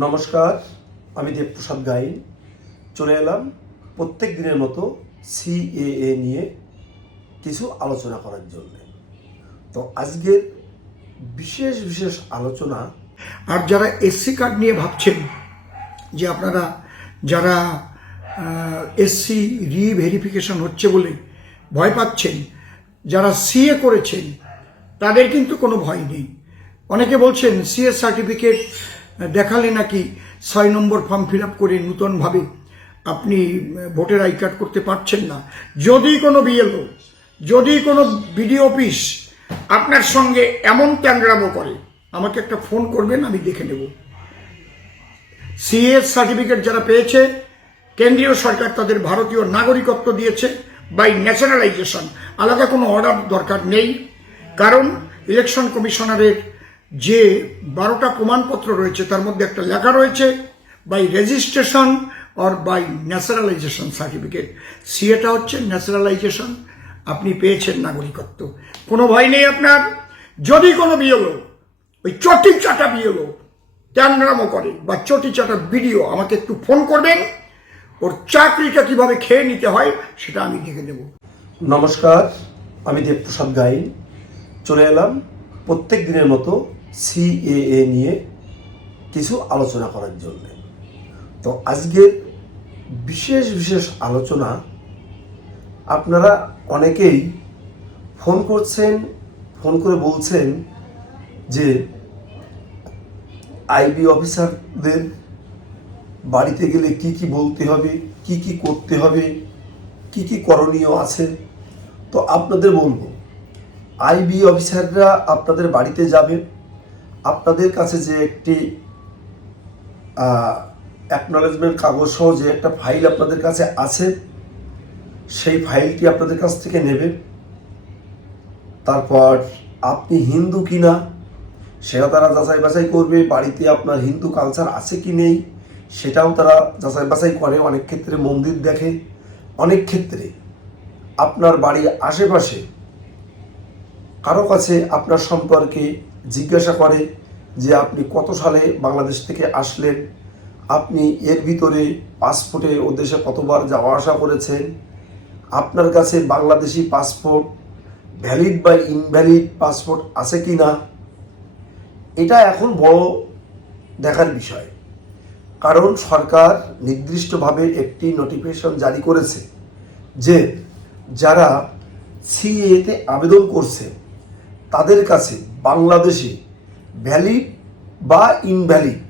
নমস্কার, আমি দেবপ্রসাদ গাইন চলে এলাম প্রত্যেক দিনের মতো সিএএ নিয়ে কিছু আলোচনা করার জন্য। তো আজকের বিশেষ আলোচনা, আর যারা এসসি কার্ড নিয়ে ভাবছেন যে আপনারা যারা এসসি রিভেরিফিকেশন হচ্ছে বলে ভয় পাচ্ছেন, যারা সিএ করেছেন তাদের কিন্তু কোনো ভয় নেই। অনেকে বলছেন সিএ সার্টিফিকেট দেখালে নাকি ৬ নম্বর ফর্ম ফিল আপ করে নূতনভাবে আপনি ভোটার আই কার্ড করতে পারছেন না। যদি কোনো বিএলও, যদি কোনো বিডিও অফিস আপনার সঙ্গে এমন ট্যাংরামো করে, আমাকে একটা ফোন করবেন, আমি দেখে নেব। সিএ সার্টিফিকেট যারা পেয়েছে, কেন্দ্রীয় সরকার তাদের ভারতীয় নাগরিকত্ব দিয়েছে বাই ন্যাশনালাইজেশন, আলাদা কোনো অর্ডার দরকার নেই। কারণ ইলেকশন কমিশনারের যে 12টা প্রমাণপত্র রয়েছে তার মধ্যে একটা লেখা রয়েছে by registration or by nationalization certificate. সিএটা হচ্ছে ন্যাশনালাইজেশন, আপনি পেয়েছেন নাগরিকত্ব, কোনো ভয় নেই আপনার। যদি কোনো বিএলও ওই চটি চাটা বিএলও ট্যাংরামো করে বা চটি চাটা বিডিও, আমাকে একটু ফোন করবেন, ওর চাকরিটা কিভাবে খেয়ে নিতে হয় সেটা আমি দেখে দেব। নমস্কার, আমি দেবপ্রসাদ গাইন চলে এলাম প্রত্যেক দিনের মতো সিএএ নিয়ে কিছু আলোচনা করার জন্য। তো আজকের বিশেষ আলোচনা, আপনারা অনেকেই ফোন করছেন, ফোন করে বলছেন যে আইবি অফিসারদের বাড়িতে গেলে কি কি বলতে হবে, কি কি করতে হবে, কি কি করণীয় আছে। তো আপনাদের বলবো, আইবি অফিসাররা আপনাদের বাড়িতে যাবে, আপনাদের কাছে যে একটি অ্যাকনলেজমেন্ট কাগজ সহ যে একটা ফাইল আপনাদের কাছে আছে, সেই ফাইলটি আপনাদের কাছ থেকে নেবে। তারপর আপনি হিন্দু কিনা সেটা তারা যাচাই বাছাই করবে, বাড়িতে আপনার হিন্দু কালচার আছে কি নেই সেটাও তারা যাচাই বাছাই করে। অনেক ক্ষেত্রে মন্দির দেখে, অনেক ক্ষেত্রে আপনার বাড়ির আশেপাশে কারো কাছে আপনার সম্পর্কে জিজ্ঞাসা করে যে আপনি কত সালে বাংলাদেশ থেকে আসলেন, আপনি এর ভিতরে পাসপোর্টে ও দেশে কতবার যাওয়া আসা করেছেন, আপনার কাছে বাংলাদেশি পাসপোর্ট ভ্যালিড বা ইনভ্যালিড পাসপোর্ট আছে কি না। এটা এখন বড় দেখার বিষয়, কারণ সরকার নির্দিষ্টভাবে একটি নোটিফিকেশন জারি করেছে যে যারা সিএতে আবেদন করছে তাদের কাছে বাংলাদেশে ভ্যালিড বা ইনভ্যালিড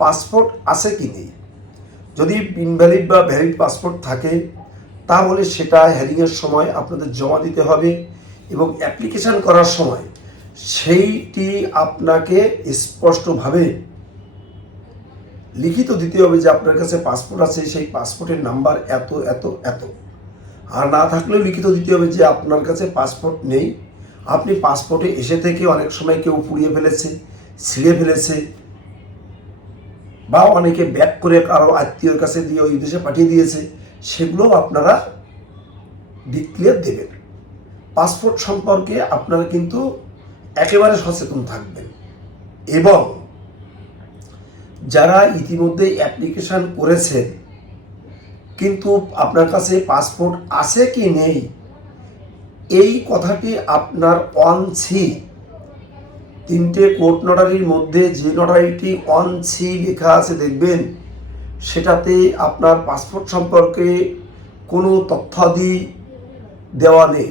পাসপোর্ট আছে কি নেই। যদি ইনভ্যালিড বা ভ্যালিড পাসপোর্ট থাকে তাহলে সেটা হেয়ারিংয়ের সময় আপনাদের জমা দিতে হবে এবং অ্যাপ্লিকেশান করার সময় সেইটি আপনাকে স্পষ্টভাবে লিখিত দিতে হবে যে আপনার কাছে পাসপোর্ট আছে, সেই পাসপোর্টের নাম্বার এত এত এত। আর না থাকলেও লিখিত দিতে হবে যে আপনার কাছে পাসপোর্ট নেই, আপনি পাসপোর্টে এসে থেকে অনেক সময় কেউ পুড়িয়ে ফেলেছে, ছিঁড়ে ফেলেছে, বা অনেকে ব্যাক করে কারো আত্মীয়র কাছে দিয়ে ওই দেশে পাঠিয়ে দিয়েছে, সেগুলোও আপনারা ডিক্লেয়ার দেবেন। পাসপোর্ট সম্পর্কে আপনারা কিন্তু একেবারে সচেতন থাকবেন। এবং যারা ইতিমধ্যে অ্যাপ্লিকেশান করেছেন কিন্তু আপনার কাছে পাসপোর্ট আছে কি নেই, এই কথাটি আপনার অন সি, 3টে কোর্ট নটারির মধ্যে যে নটারিটি অন সি লেখা আছে দেখবেন, সেটাতে আপনার পাসপোর্ট সম্পর্কে কোনো তথ্যাদি দেওয়া নেই।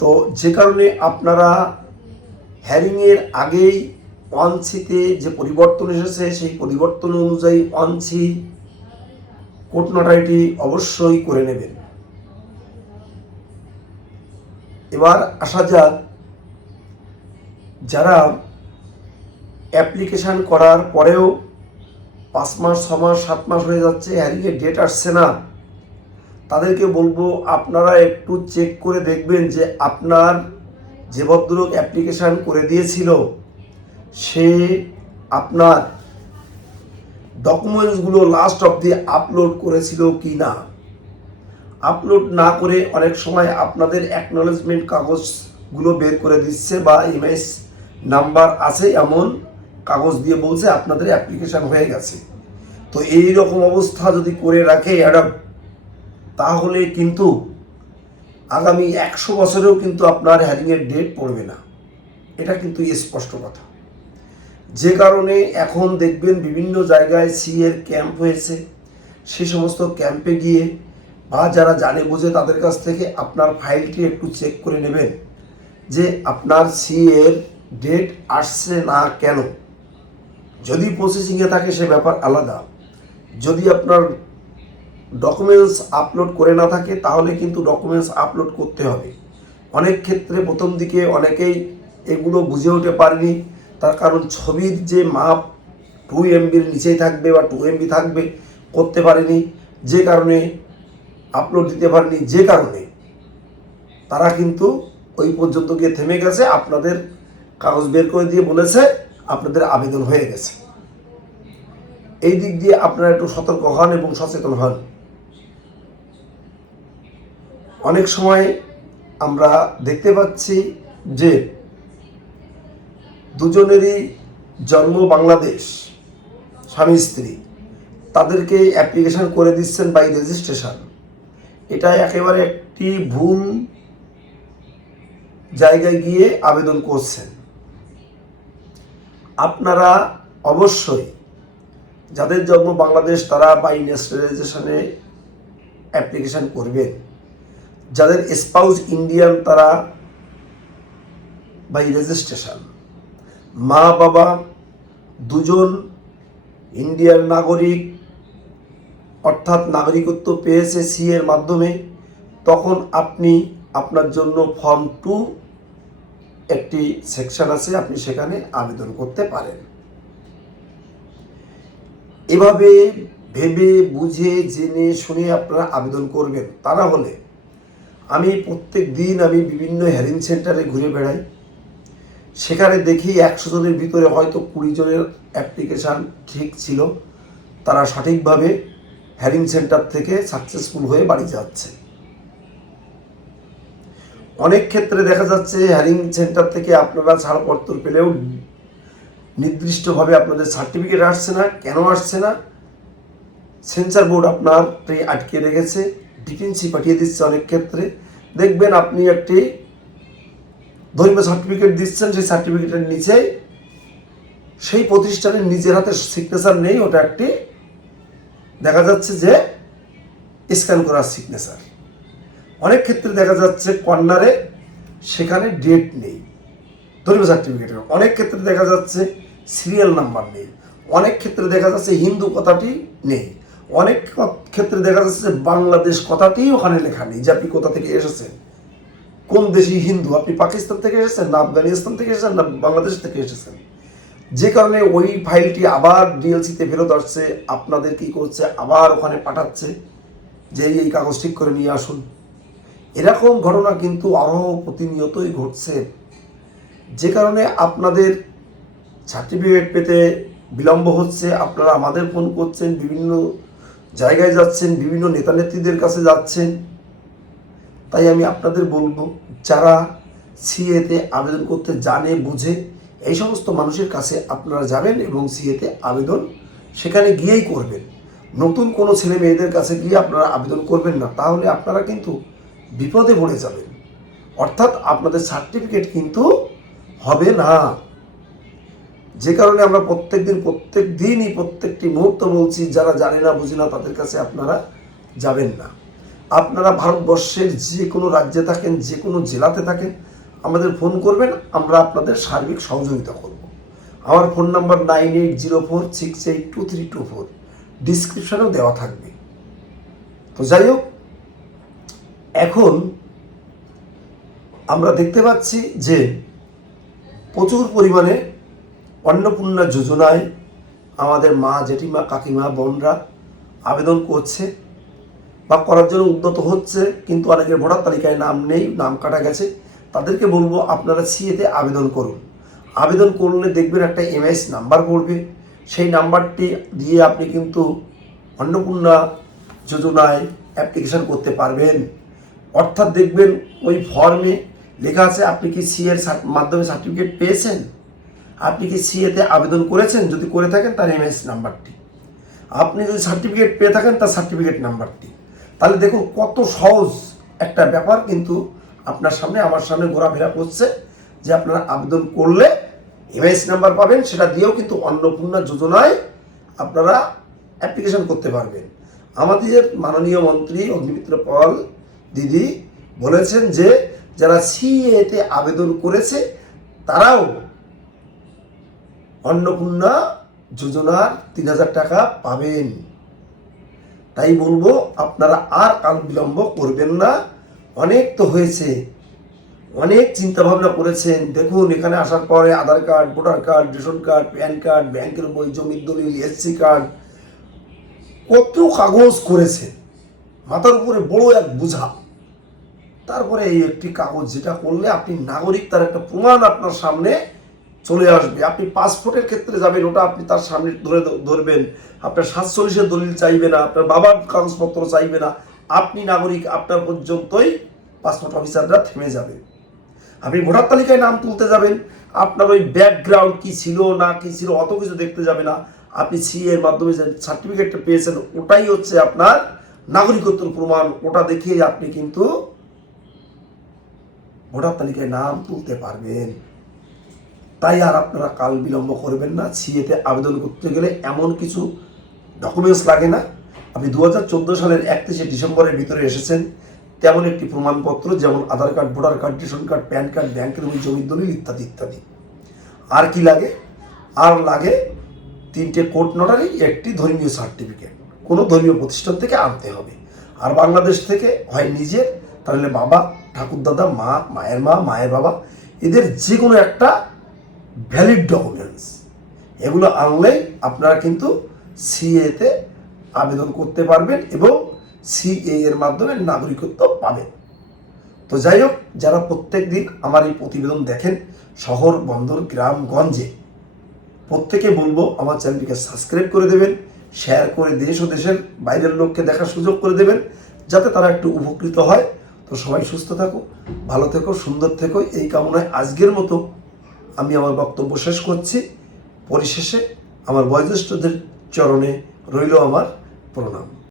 তো যে কারণে আপনারা হ্যারিংয়ের আগেই অন সিতে যে পরিবর্তন এসেছে সেই পরিবর্তন অনুযায়ী অন সি কোর্ট নটারিটি অবশ্যই করে নেবেন। এবার আসা যাক, যারা অ্যাপ্লিকেশান করার পরেও 5 মাস 6 মাস 7 মাস হয়ে যাচ্ছে, হ্যারিংয়ের ডেট আসছে না, তাদেরকে বলবো আপনারা একটু চেক করে দেখবেন যে আপনার যে ভদ্রলোক অ্যাপ্লিকেশান করে দিয়েছিল সে আপনার ডকুমেন্টসগুলো লাস্ট অবধি আপলোড করেছিল কি না। আপলোড না করে অনেক সময় আপনাদের অ্যাকনলেজমেন্ট কাগজগুলো বের করে দিচ্ছে বা এমএস নাম্বার আছে এমন কাগজ দিয়ে বলছে আপনাদের অ্যাপ্লিকেশন হয়ে গেছে। তো এই রকম অবস্থা যদি করে রাখে এরা, তাহলে কিন্তু আগামী 100 বছরেও কিন্তু আপনার হ্যারিংয়ের ডেট পড়বে না, এটা কিন্তু স্পষ্ট কথা। যে কারণে এখন দেখবেন বিভিন্ন জায়গায় সিএর ক্যাম্প হয়েছে, সে সমস্ত ক্যাম্পে গিয়ে বা যারা জানে বুঝে তাদের কাছ থেকে আপনার ফাইলটি একটু চেক করে নেবেন যে আপনার সিএর ডেট আসছে না কেন। যদি প্রসেসিংয়ে থাকে সে ব্যাপার আলাদা, যদি আপনার ডকুমেন্টস আপলোড করে না থাকে তাহলে কিন্তু ডকুমেন্টস আপলোড করতে হবে। অনেক ক্ষেত্রে প্রথম দিকে অনেকেই এগুলো বুঝে উঠতে পারেনি, তার কারণ ছবির যে মাপ 2 MBর নিচেই থাকবে বা 2 MB থাকবে, করতে পারেনি, যে কারণে আপলোড দিতে পারেনি, যে কারণে তারা কিন্তু ওই পর্যন্ত গিয়ে থেমে গেছে। আপনাদের কাগজ বের করে দিয়ে বলেছে আপনাদের আবেদন হয়ে গেছে। এই দিক দিয়ে আপনারা একটু সতর্ক হন এবং সচেতন হন। অনেক সময় আমরা দেখতে পাচ্ছি যে দুজনেরই জন্ম বাংলাদেশ, স্বামী স্ত্রী, তাদেরকে অ্যাপ্লিকেশন করে দিচ্ছেন বাই রেজিস্ট্রেশন। এটা একেবারে একটি ভুল জায়গায় গিয়ে আবেদন করছেন। আপনারা অবশ্যই যাদের জন্ম বাংলাদেশ তারা বাই ন্যাশনালাইজেশনে অ্যাপ্লিকেশন করবেন, যাদের স্পাউস ইন্ডিয়ান তারা বাই রেজিস্ট্রেশন। মা বাবা দুজন ইন্ডিয়ার নাগরিক, অর্থাৎ নাগরিকত্ব পেয়েছে সিএর মাধ্যমে, তখন আপনি আপনার জন্য ফর্ম 2 একটি সেকশন আছে, আপনি সেখানে আবেদন করতে পারেন। এভাবে ভেবে বুঝে জেনে শুনে আপনারা আবেদন করবেন। তা না হলে আমি প্রত্যেক দিন বিভিন্ন হেয়ারিং সেন্টারে ঘুরে বেড়াই, সেখানে দেখি 100 জনের ভিতরে হয়তো 20 জনের অ্যাপ্লিকেশান ঠিক ছিল, তারা সঠিকভাবে হেয়ারিং সেন্টার থেকে সাকসেসফুল হয়ে বাড়ি যাচ্ছে। অনেক ক্ষেত্রে দেখা যাচ্ছে হেয়ারিং সেন্টার থেকে আপনারা ছাড়পত্র পেলেও নির্দিষ্টভাবে আপনাদের সার্টিফিকেট আসছে না। কেন আসছে না? সেন্সর বোর্ড আপনারটি আটকে রেখেছে, ডিটেনসি পাঠিয়ে দিচ্ছে। অনেক ক্ষেত্রে দেখবেন আপনি একটি ধর্মীয় সার্টিফিকেট দিচ্ছেন, সেই সার্টিফিকেটের নিচে সেই প্রতিষ্ঠানের নিজের হাতে সিগনেচার নেই, ওটা একটি দেখা যাচ্ছে যে স্ক্যান করার সিগনেচার। অনেক ক্ষেত্রে দেখা যাচ্ছে কর্নারে সেখানে ডেট নেই ধর্মীয় সার্টিফিকেটের। অনেক ক্ষেত্রে দেখা যাচ্ছে সিরিয়াল নাম্বার নেই। অনেক ক্ষেত্রে দেখা যাচ্ছে হিন্দু কথাটি নেই। অনেক ক্ষেত্রে দেখা যাচ্ছে বাংলাদেশ কথাটি ওখানে লেখা নেই, যে আপনি কোথা থেকে এসেছেন, কোন দেশি হিন্দু, আপনি পাকিস্তান থেকে এসেছেন না আফগানিস্তান থেকে এসেছেন না বাংলাদেশ থেকে এসেছেন। যে কারণে ওই ফাইলটি আবার ডিএলসিতে ফেরত আসছে, আপনাদের কি করছে আবার ওখানে পাঠাচ্ছে যে এই কাগজ ঠিক করে নিয়ে আসুন। এরকম ঘটনা কিন্তু আরও প্রতিনিয়তই ঘটছে, যে কারণে আপনাদের সার্টিফিকেট পেতে বিলম্ব হচ্ছে। আপনারা আমাদের ফোন করছেন, বিভিন্ন জায়গায় যাচ্ছেন, বিভিন্ন নেতানেত্রীদের কাছে যাচ্ছেন। তাই আমি আপনাদের বলবো, যারা সিএতে আবেদন করতে জানে বুঝে এই সমস্ত মানুষের কাছে আপনারা যাবেন এবং সিএতে আবেদন সেখানে গিয়েই করবেন। নতুন কোনো ছেলে মেয়েদের কাছে গিয়ে আপনারা আবেদন করবেন না, তাহলে আপনারা কিন্তু বিপদে পড়ে যাবেন। অর্থাৎ আপনাদের সার্টিফিকেট কিন্তু হবে না। যে কারণে আমরা প্রত্যেক দিনই প্রত্যেকটি মুহূর্ত বলছি, যারা জানে না বুঝে না তাদের কাছে আপনারা যাবেন না। আপনারা ভারতবর্ষের যে কোনো রাজ্যে থাকেন, যে কোনো জেলাতে থাকেন, আমাদের ফোন করবেন, আমরা আপনাদের সার্বিক সহযোগিতা করব। আমার ফোন নাম্বার 9804682324, ডিসক্রিপশানেও দেওয়া থাকবে। তো যাই হোক, এখন আমরা দেখতে পাচ্ছি যে প্রচুর পরিমাণে অন্নপূর্ণা যোজনায় আমাদের মা, জেঠিমা, কাকিমা, বোনরা আবেদন করছে বা করার জন্য উদ্যত হচ্ছে, কিন্তু অনেকের ভোটার তালিকায় নাম নেই, নাম কাটা গেছে। তাদেরকে বলবো আপনারা সিএতে আবেদন করুন। আবেদন করলে দেখবেন একটা এমআইএস নাম্বার পড়বে, সেই নাম্বারটি দিয়ে আপনি কিন্তু অন্নপূর্ণা যোজনায় অ্যাপ্লিকেশন করতে পারবেন। অর্থাৎ দেখবেন ওই ফর্মে লেখা আছে আপনি কি সিএর মাধ্যমে সার্টিফিকেট পেয়েছেন, আপনি কি সিএতে আবেদন করেছেন? যদি করে থাকেন তার এমএস নাম্বারটি, আপনি যদি সার্টিফিকেট পেয়ে থাকেন তার সার্টিফিকেট নাম্বারটি। তাহলে দেখুন কত সহজ একটা ব্যাপার কিন্তু আপনার সামনে আমার সামনে ঘোরাফেরা করছে, যে আপনারা আবেদন করলে এমএস নাম্বার পাবেন, সেটা দিয়েও কিন্তু অন্নপূর্ণা যোজনায় আপনারা অ্যাপ্লিকেশন করতে পারবেন। আমাদের মাননীয় মন্ত্রী অগ্নিমিত্র পাল দিদি বলেছেন যে যারা সিএতে আবেদন করেছে তারাও অন্নপূর্ণা যোজনার 3,000 টাকা পাবেন। তাই বলবো আপনারা আর কাল বিলম্ব করবেন না। অনেক তো হয়েছে, অনেক চিন্তা ভাবনা করেছেন। দেখুন এখানে আসার পরে Aadhaar card, voter card, ration card, PAN card, ব্যাংকের বই, জমির দলিল, এসসি কার্ড, কত কাগজ করেছেন, মাথার উপরে বড় এক বোঝা। তারপরে এই একটি কাগজ যেটা করলে আপনি নাগরিক, তার একটা প্রমাণ আপনার সামনে চলে আসবে। আপনি পাসপোর্টের ক্ষেত্রে যাবেন, ওটা আপনি তার সামনে ধরবেন, আপনার 47-এর দলিল চাইবে না, আপনার বাবার কাগজপত্র চাইবে না, আপনি নাগরিক, আপনার পর্যন্তই পাসপোর্ট অফিসাররা থেমে যাবে। আপনি ভোটার তালিকায় নাম তুলতে যাবেন, আপনার ওই ব্যাকগ্রাউন্ড কি ছিল না কি ছিল অত কিছু দেখতে যাবে না। আপনি সিএ এর মাধ্যমে যে সার্টিফিকেটটা পেয়েছেন ওটাই হচ্ছে আপনার নাগরিকত্বের প্রমাণ, ওটা দেখিয়ে আপনি কিন্তু ভোটার তালিকায় নাম তুলতে পারবেন। তাই আর আপনারা কাল বিলম্ব করবেন না। সিএতে আবেদন করতে গেলে এমন কিছু ডকুমেন্টস লাগে না। আপনি 2014 সালের 31শে ডিসেম্বরের ভিতরে এসেছেন, তেমন একটি প্রমাণপত্র, যেমন Aadhaar card, voter card, ration card, PAN card, ব্যাংকের বই, জমির দলিল ইত্যাদি ইত্যাদি। আর কি লাগে? আর লাগে 3টে কোর্ট নটারি, একটি ধর্মীয় সার্টিফিকেট, কোনো ধর্মীয় প্রতিষ্ঠান থেকে আনতে হবে। আর বাংলাদেশ থেকে হয় নিজের, তাহলে বাবা, ঠাকুরদাদা, মা, মায়ের মা, মায়ের বাবা, এদের যে কোনো একটা ভ্যালিড ডকুমেন্টস, এগুলো আনলেই আপনারা কিন্তু সিএতে আবেদন করতে পারবেন এবং সিএ এর মাধ্যমে নাগরিকত্ব পাবেন। তো যাই হোক, যারা প্রত্যেক দিন আমার এই প্রতিবেদন দেখেন শহর, বন্দর, গ্রাম, গঞ্জে, প্রত্যেকে বলবো আমার চ্যানেলটিকে সাবস্ক্রাইব করে দেবেন, শেয়ার করে দেশ ও দেশের বাইরের লোককে দেখার সুযোগ করে দেবেন, যাতে তারা একটু উপকৃত হয়। তো সবাই সুস্থ থাকো, ভালো থেকো, সুন্দর থেকো, এই কামনায় আজকের মতো আমি আমার বক্তব্য শেষ করছি। পরিশেষে আমার বয়োজ্যেষ্ঠদের চরণে রইল আমার প্রণাম।